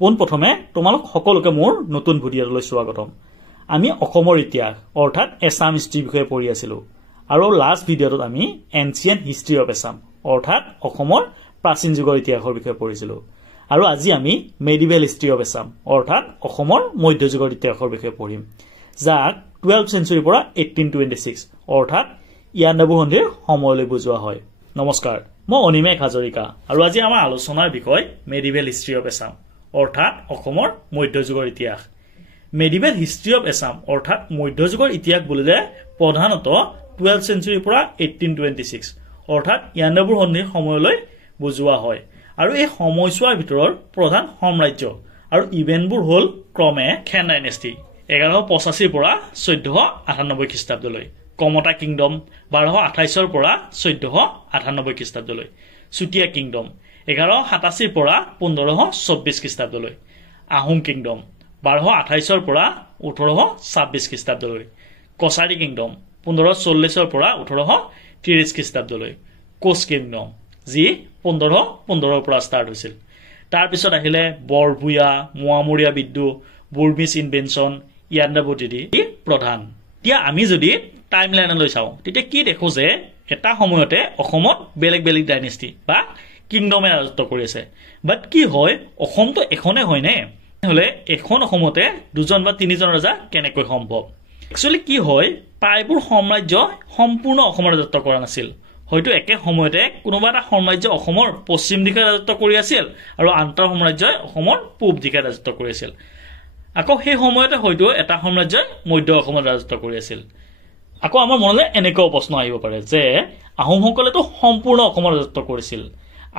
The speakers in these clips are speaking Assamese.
পোনপ্ৰথমে তোমালোক সকলোকে মোৰ নতুন ভিডিঅ'লৈ স্বাগতম। আমি অসমৰ ইতিহাস অৰ্থাৎ এছাম হিষ্ট্ৰীৰ বিষয়ে পঢ়ি আছিলো আৰু লাষ্ট ভিডিঅ'ত আমি এনচিয়েন্ট হিষ্ট্ৰী অফ এছাম অৰ্থাৎ অসমৰ প্ৰাচীন যুগৰ ইতিহাসৰ বিষয়ে পঢ়িছিলো আৰু আজি আমি মেডিভেল হিষ্ট্ৰী অফ এছাম অৰ্থাৎ অসমৰ মধ্যযুগৰ ইতিহাসৰ বিষয়ে পঢ়িম, যাক 12th চেঞ্চুৰীৰ পৰা 1826 অৰ্থাৎ ইয়াণ্ডাবু সন্ধিৰ সময়লৈ বুজোৱা হয়। নমস্কাৰ, মই অনিমেষ হাজৰিকা আৰু আজি আমাৰ আলোচনাৰ বিষয় মেডিভেল হিষ্ট্ৰী অফ এছাম অৰ্থাৎ অসমৰ মধ্যযুগৰ ইতিহাস। মেডিভেল হিষ্ট্ৰী অফ এছাম অৰ্থাৎ মধ্যযুগৰ ইতিহাস বুলিলে প্ৰধানত 12th চেঞ্চুৰীৰ পৰা 1826 অৰ্থাৎ ইয়াণ্ডাবু সন্ধিৰ সময়লৈ বুজোৱা হয় আৰু এই সময়ছোৱাৰ ভিতৰৰ প্ৰধান সাম্ৰাজ্য আৰু ইভেন্টবোৰ হ'ল ক্ৰমে খেন ডাইনেষ্টি 1185 পৰা 1498 খ্ৰীষ্টাব্দলৈ, কমতা কিংডম 1228 পৰা 1498 খ্ৰীষ্টাব্দলৈ, চুতীয়া কিংডম 1187 পৰা 1524 খ্ৰীষ্টাব্দলৈ, আহোম কিংডম 1228 পৰা 1826 খ্ৰীষ্টাব্দলৈ, কছাৰী কিংডম 1540 পৰা 1830 খ্ৰীষ্টাব্দলৈ, কোচ কিংডম যি 1515 পৰা ষ্টাৰ্ট হৈছিল। তাৰপিছত আহিলে বৰভূঞা, মোৱামৰীয়া বিদ্ৰোহ, বুৰ্মিজ ইনভেনশ্যন, ইয়াণ্ডাবু দিদি প্ৰধান। এতিয়া আমি যদি টাইম লাইনলৈ চাওঁ তেতিয়া কি দেখো যে এটা সময়তে অসমত বেলেগ বেলেগ ডাইনেষ্টি বা কিংডমে ৰাজত্ব কৰি আছে। বাট কি হয়, অসমটো এখনে হয়নে? হলে এখন অসমতে দুজন বা তিনিজন ৰজা কেনেকৈ সম্ভৱ? একচুৱেলি কি হয়, প্ৰায়বোৰ সাম্ৰাজ্য সম্পূৰ্ণ অসমৰ ৰাজত্ব কৰা নাছিল। হয়তো একে সময়তে কোনোবা এটা সাম্ৰাজ্য অসমৰ পশ্চিম দিশে ৰাজত্ব কৰি আছিল আৰু আন এটা সাম্ৰাজ্যই অসমৰ পূব দিশে ৰাজত্ব কৰি আছিল। আকৌ সেই সময়তে হয়তো এটা সাম্ৰাজ্যই মধ্য অসমত ৰাজত্ব কৰি আছিল। আকৌ আমাৰ মনলৈ এনেকুৱাও প্ৰশ্ন আহিব পাৰে যে আহোমসকলেতো সম্পূৰ্ণ অসমৰ ৰাজত্ব কৰিছিল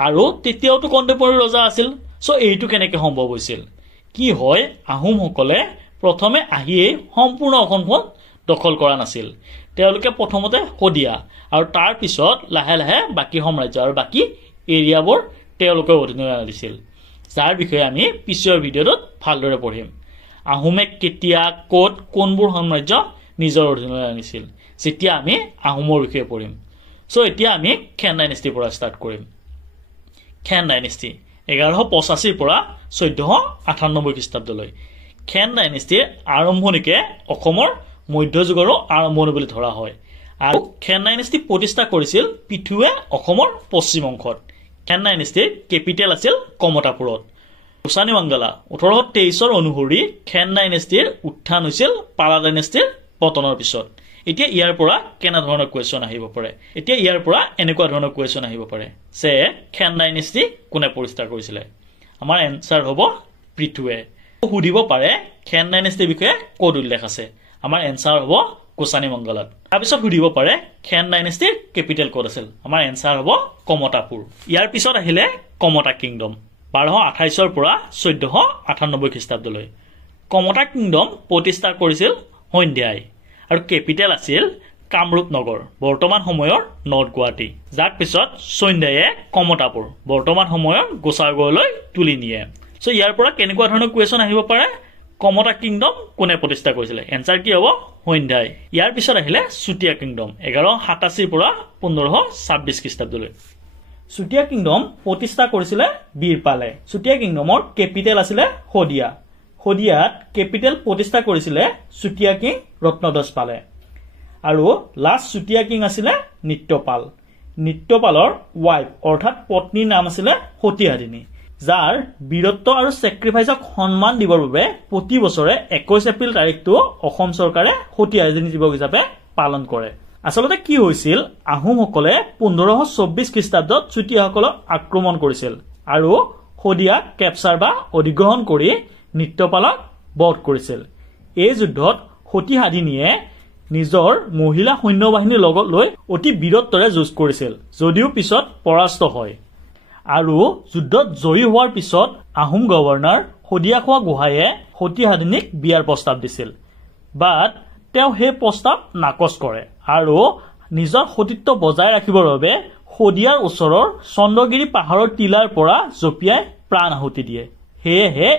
আৰু তেতিয়াওতো কণ্টেম্পৰাৰী ৰজা আছিল, চ' এইটো কেনেকৈ সম্ভৱ হৈছিল? কি হয়, আহোমসকলে প্ৰথমে আহিয়েই সম্পূৰ্ণ অসমখন দখল কৰা নাছিল। তেওঁলোকে প্ৰথমতে শদিয়া আৰু তাৰ পিছত লাহে লাহে বাকী সাম্ৰাজ্য আৰু বাকী এৰিয়াবোৰ তেওঁলোকে অধীনলৈ আনিছিল, যাৰ বিষয়ে আমি পিছৰ ভিডিঅ'টোত ভালদৰে পঢ়িম। আহোমে কেতিয়া, ক'ত, কোনবোৰ সাম্ৰাজ্য নিজৰ অধীনলৈ আনিছিল যেতিয়া আমি আহোমৰ বিষয়ে পঢ়িম। চ' এতিয়া আমি খেন ডাইনেষ্টিৰ পৰা ষ্টাৰ্ট কৰিম। খেন ডাইনেষ্টি 1185 পৰা 1498 খ্ৰীষ্টাব্দলৈ। খেন ডাইনেষ্টিৰ আৰম্ভণিকে অসমৰ মধ্যযুগৰো আৰম্ভণি বুলি ধৰা হয় আৰু খেন ডাইনেষ্টি প্ৰতিষ্ঠা কৰিছিল পৃথুৱে অসমৰ পশ্চিম অংশত। খেন ডাইনেষ্টিৰ কেপিটেল আছিল কমতাপুৰত। কুছানী বাংগালা 1823 অনুসৰি খেন ডাইনেষ্টিৰ উত্থান হৈছিল পালা ডাইনেষ্টিৰ পতনৰ পিছত। এতিয়া ইয়াৰ পৰা কেনে ধৰণৰ কুৱেশ্যন আহিব পাৰে? এতিয়া ইয়াৰ পৰা এনেকুৱা ধৰণৰ কুৱেশ্যন আহিব পাৰে যে খেন ডাইনেষ্টি কোনে প্ৰতিষ্ঠা কৰিছিলে? আমাৰ এনচাৰ হ'ব পৃথুৱে। সুধিব পাৰে খেন ডাইনেষ্টিৰ বিষয়ে ক'ত উল্লেখ আছে? আমাৰ এনচাৰ হ'ব কুছানী বাংগালাত। তাৰপিছত সুধিব পাৰে খেন ডাইনেষ্টিৰ কেপিটেল ক'ত আছিল? আমাৰ এনচাৰ হ'ব কমতাপুৰ। ইয়াৰ পিছত আহিলে কমতা কিংডম 1228 পৰা 1498 খ্ৰীষ্টাব্দলৈ। কমতা কিংডম প্ৰতিষ্ঠা কৰিছিল সন্ধ্যাই আৰু কেপিটেল আছিল কামৰূপ নগৰ, বৰ্তমান সময়ৰ নৰ্থ গুৱাহাটী, যাক পিছত সন্ধ্যায়ে কমতাপুৰ, বৰ্তমান সময়ৰ গোসাইগাঁৱলৈ তুলি নিয়ে। চ' ইয়াৰ পৰা কেনেকুৱা ধৰণৰ কুৱেশ্যন আহিব পাৰে? কমতা কিংডম কোনে প্ৰতিষ্ঠা কৰিছিলে? এনচাৰ কি হ'ব? সন্ধ্যাই। ইয়াৰ পিছত আহিলে চুতীয়া কিংডম 1187 পৰা 1526 খ্ৰীষ্টাব্দলৈ। চুতীয়া কিংডম প্ৰতিষ্ঠা কৰিছিলে বীৰপালে। চুতীয়া কিংডমৰ কেপিটেল আছিলে শদিয়া। শদিয়াত কেপিটেল প্ৰতিষ্ঠা কৰিছিলে চুতীয়া কিং ৰত্নধ্বজ পালে আৰু লাষ্ট চুতীয়া কিং আছিলে নিত্যপাল। নিত্যপালৰ ৱাইফ অৰ্থাৎ পত্নীৰ নাম আছিলে সতীসাধিনী, যাৰ বীৰত্ব আৰু ছেক্ৰিফাইচক সন্মান দিবৰ বাবে প্ৰতি বছৰে 21 এপ্ৰিল তাৰিখটো অসম চৰকাৰে সতীসাধিনী দিৱস হিচাপে পালন কৰে। আচলতে কি হৈছিল, আহোমসকলে 1524 খ্ৰীষ্টাব্দত চুতীয়াসকলক আক্ৰমণ কৰিছিল আৰু শদিয়াক কেপচাৰ বা অধিগ্ৰহণ কৰি নিত্যপালক বধ কৰিছিল। এই যুদ্ধত সতীসাধিনীয়ে নিজৰ মহিলা সৈন্যবাহিনীৰ লগত লৈ অতি বীৰত্বৰে যুঁজ কৰিছিল, যদিও পিছত পৰাস্ত হয় আৰু যুদ্ধত জয়ী হোৱাৰ পিছত আহোম গভৰ্ণৰ শদিয়াখোৱা গোহাঁয়ে সতীসাধিনীক বিয়াৰ প্ৰস্তাৱ দিছিল। বাট তেওঁ সেই প্ৰস্তাৱ নাকচ কৰে আৰু নিজৰ সতীত্ব বজাই ৰাখিবৰ বাবে শদিয়াৰ ওচৰৰ চন্দ্ৰগিৰি পাহাৰৰ টিলাৰ পৰা জঁপিয়াই প্ৰাণ আহুতি দিয়ে। সেয়েহে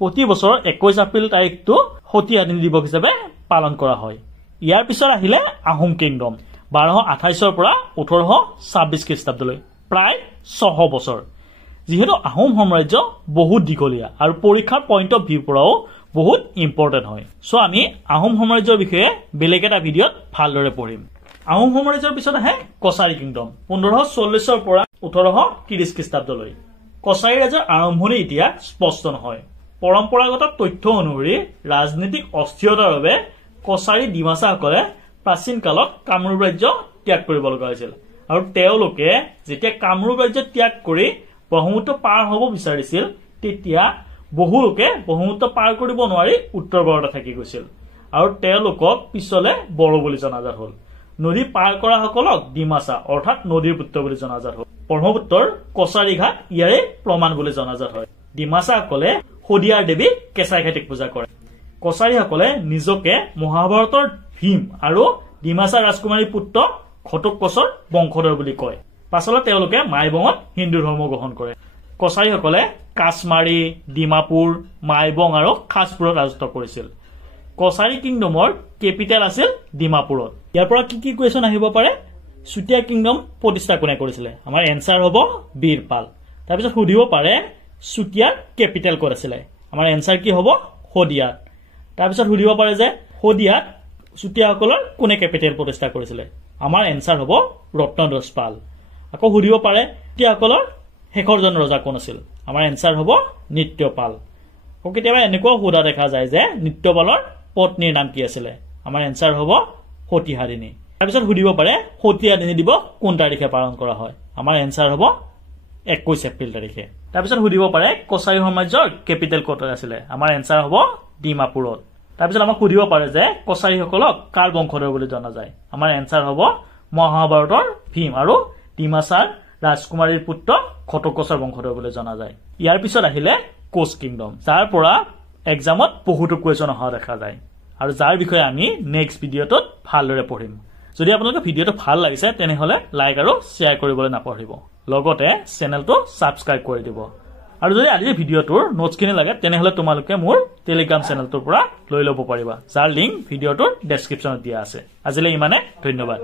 প্ৰতি বছৰ 21 এপ্ৰিল তাৰিখটো সতীসাধিনী দিৱস হিচাপে পালন কৰা হয়। ইয়াৰ পিছত আহিলে আহোম কিংডম 1228 পৰা 1826 খ্ৰীষ্টাব্দলৈ, প্ৰায় 600 বছৰ। যিহেতু আহোম সাম্ৰাজ্য বহুত দীঘলীয়া আৰু পৰীক্ষাৰ পইণ্ট অফ ভিউ পৰাও বহুত ইম্পৰ্টেণ্ট হয়। সো আমি আহোম সাম্ৰাজ্যৰ বিষয়ে বেলেগ এটা ভিডিঅ'ত ভালদৰে পঢ়িম। আহোম সাম্ৰাজ্যৰ পিছত আহে কছাৰী কিংডম 1540 পৰা 1830 খ্ৰীষ্টাব্দলৈ। কছাৰী ৰাজ্যৰ আৰম্ভণি ইতিহাস স্পষ্ট নহয়। পৰম্পৰাগত তথ্য অনুসৰি ৰাজনৈতিক অস্থিৰতাৰ বাবে কছাৰী ডিমাছাসকলে প্ৰাচীন কালত কামৰূপ ৰাজ্য ত্যাগ কৰিব লগা হৈছিল আৰু তেওঁলোকে যেতিয়া কামৰূপ ৰাজ্য ত্যাগ কৰি ব্ৰহ্মপুত্ৰ পাৰ হ'ব বিচাৰিছিল তেতিয়া বহু লোকে ব্ৰহ্মপুত্ৰ পাৰ কৰিব নোৱাৰি উত্তৰ ভাৰতত থাকি গৈছিল আৰু তেওঁলোকক পিছলে বড়ো বুলি জনাজাত হ'ল। নদী পাৰ কৰা সকলক ডিমাছা অৰ্থাৎ নদীৰ পুত্ৰ বুলি জনাজাত হ'ল। ব্ৰহ্মপুত্ৰৰ কছাৰী ঘাট ইয়াৰে প্ৰমাণ বুলি জনাজাত হয়। ডিমাছাসকলে শদিয়াৰ দেৱী কেঁচাই ঘাটিক পূজা কৰে। কছাৰীসকলে নিজকে মহাভাৰতৰ ভীম আৰু ডিমাছা ৰাজকুমাৰীৰ পুত্ৰ ঘটোৎকচৰ বংশধৰ বুলি কয়। পাছলৈ তেওঁলোকে মাইবঙত হিন্দু ধৰ্ম গ্ৰহণ কৰে। কছাৰীসকলে কাছমাৰী, ডিমাপুৰ, মাইবং আৰু খাছপুৰত ৰাজত্ব কৰিছিল। কছাৰী কিংডমৰ কেপিটেল আছিল ডিমাপুৰত। ইয়াৰ পৰা কি কুৱেশ্যন আহিব পাৰে? চুতীয়া কিংডম প্ৰতিষ্ঠা কোনে কৰিছিলে? আমাৰ এনচাৰ হ'ব বীৰপাল। তাৰপিছত সুধিব পাৰে চুতীয়াৰ কেপিটেল ক'ত আছিলে? আমাৰ এনচাৰ কি হ'ব? শদিয়াত। তাৰপিছত সুধিব পাৰে যে শদিয়াত চুতীয়াসকলৰ কোনে কেপিটেল প্ৰতিষ্ঠা কৰিছিলে? আমাৰ এনচাৰ হ'ব ৰত্নধ্বজ পাল। আকৌ সুধিব পাৰে চুতীয়াসকলৰ শেষৰজন ৰজা কোন আছিল? আমাৰ এনচাৰ হ'ব নিত্যপাল। আকৌ কেতিয়াবা এনেকুৱাও সোধা দেখা যায় যে নিত্যপালৰ পত্নীৰ নাম কি আছিলে? আমাৰ এনচাৰ হ'ব সতীহাৰিণী। তাৰপিছত সুধিব পাৰে সতীহাৰিণী দিৱস কোন তাৰিখে পালন কৰা হয়? আমাৰ এনচাৰ হ'ব 21 এপ্ৰিল তাৰিখে। তাৰপিছত সুধিব পাৰে কছাৰী সাম্ৰাজ্যৰ কেপিটেল ক'ত আছিলে? আমাৰ এনচাৰ হ'ব ডিমাপুৰত। তাৰপিছত আমাক সুধিব পাৰে যে কছাৰীসকলক কাৰ বংশধৰ বুলি জনা যায়? আমাৰ এনচাৰ হ'ব মহাভাৰতৰ ভীম আৰু ডিমাছাৰ ৰাজকুমাৰীৰ পুত্ৰ ঘটোৎকচৰ বংশধৰ বুলি জনা যায়। ইয়াৰ পিছত আহিলে কোচ কিংডম, যাৰ পৰা এক্সামত বহুতো কুৱেশ্যন অহা দেখা যায় আৰু যাৰ বিষয়ে আমি নেক্সট ভিডিঅ'টোত ভালদৰে পঢ়িম। যদি আপোনালোকে ভিডিঅ'টো ভাল লাগিছে তেনেহ'লে লাইক আৰু শ্বেয়াৰ কৰিবলৈ নাপাহৰিব। লগতে চেনেলটো ছাবস্ক্ৰাইব কৰি দিব। আৰু যদি আজিৰ ভিডিঅ'টোৰ নোটছখিনি লাগে তেনেহ'লে তোমালোকে মোৰ টেলিগ্ৰাম চেনেলটোৰ পৰা লৈ ল'ব পাৰিবা, যাৰ লিংক ভিডিঅ'টোৰ ডেছক্ৰিপশ্যনত দিয়া আছে। আজিলৈ ইমানে, ধন্যবাদ।